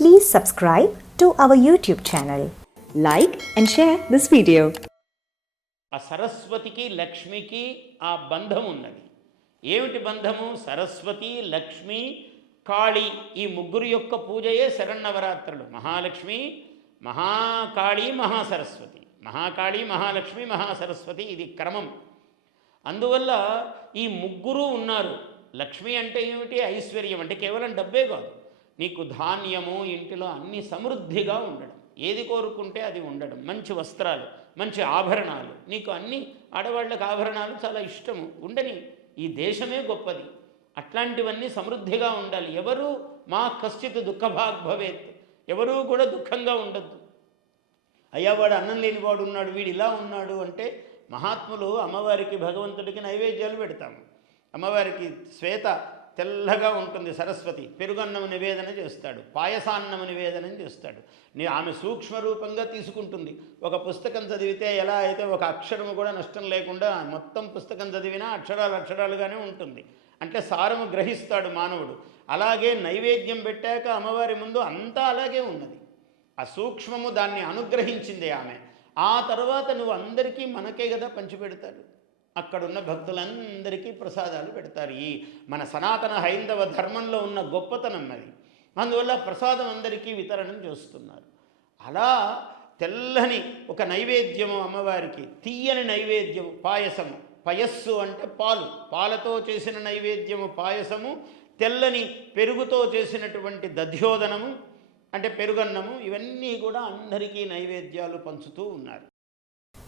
Please subscribe to our YouTube channel. Like and share this video. ఆ సరస్వతికి లక్ష్మికి ఆ బంధం ఉన్నది ఏమిటి బంధము? సరస్వతి లక్ష్మి కాళి ఈ ముగ్గురు యొక్క పూజయే శరన్నవరాత్రులు మహాలక్ష్మి మహాకాళి మహాసరస్వతి. మహాకాళి మహాలక్ష్మి మహాసరస్వతి ఇది క్రమం. అందువల్ల ఈ ముగ్గురు ఉన్నారు. లక్ష్మి అంటే ఏమిటి? ఐశ్వర్యం అంటే కేవలం డబ్బే కాదు. నీకు ధాన్యము ఇంటిలో అన్ని సమృద్ధిగా ఉండడం. ఏది కోరుకుంటే అది ఉండడం. మంచి వస్త్రాలు మంచి ఆభరణాలు. నీకు అన్ని ఆడవాళ్ళకి ఆభరణాలు చాలా ఇష్టము. ఉండని ఈ దేశమే గొప్పది. అట్లాంటివన్నీ సమృద్ధిగా ఉండాలి. ఎవరు మా కశ్చిత్ దుఃఖభాగ్ భవేత్ ఎవరూ కూడా దుఃఖంగా ఉండద్దు. అయ్యా వాడు అన్నం లేనివాడు ఉన్నాడు వీడు ఇలా ఉన్నాడు అంటే మహాత్ములు అమ్మవారికి భగవంతుడికి నైవేద్యాలు పెడతాము. అమ్మవారికి శ్వేత తెల్లగా ఉంటుంది సరస్వతి. పెరుగన్నము నివేదన చేస్తాడు. పాయసాన్నము నివేదనం చేస్తాడు. నీ ఆమె సూక్ష్మ రూపంగా తీసుకుంటుంది. ఒక పుస్తకం చదివితే ఎలా అయితే ఒక అక్షరము కూడా నష్టం లేకుండా మొత్తం పుస్తకం చదివినా అక్షరాలు అక్షరాలుగానే ఉంటుంది. అంటే సారము గ్రహిస్తాడు మానవుడు. అలాగే నైవేద్యం పెట్టాక అమ్మవారి ముందు అంతా అలాగే ఉన్నది. ఆ సూక్ష్మము దాన్ని అనుగ్రహించింది ఆమె. ఆ తర్వాత నువ్వు అందరికీ మనకే కదా పంచిపెడతాడు. అక్కడున్న భక్తులందరికీ ప్రసాదాలు పెడతారు. ఈ మన సనాతన హైందవ ధర్మంలో ఉన్న గొప్పతనం అది. అందువల్ల ప్రసాదం అందరికీ వితరణం చేస్తున్నారు. అలా తెల్లని ఒక నైవేద్యము అమ్మవారికి తీయని నైవేద్యము పాయసము. పయస్సు అంటే పాలు. పాలతో చేసిన నైవేద్యము పాయసము తెల్లని పెరుగుతో చేసినటువంటి దధ్యోదనము అంటే పెరుగన్నము ఇవన్నీ కూడా అందరికీ నైవేద్యాలు పంచుతూ ఉన్నారు.